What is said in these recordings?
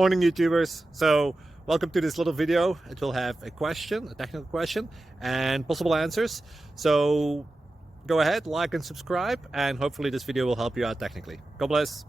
Morning, YouTubers. So welcome to this little video. It will have a question, a technical question, and possible answers. So go ahead, like and subscribe, and hopefully this video will help you out technically. God bless.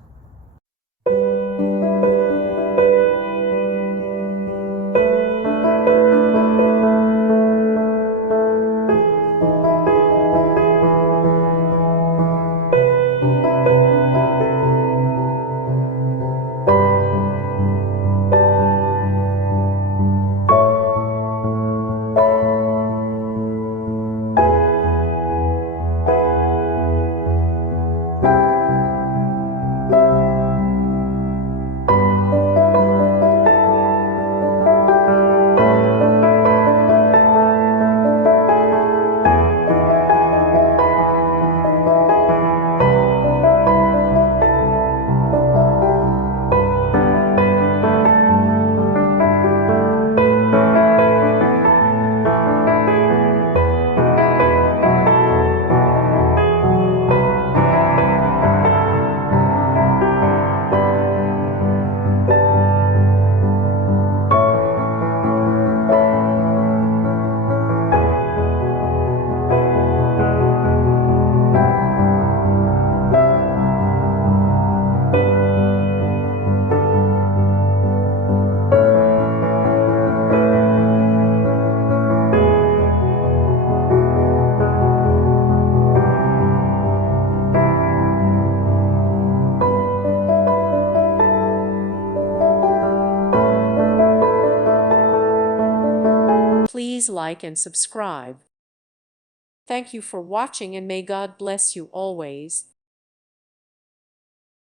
Please like and subscribe. Thank you for watching and may God bless you always.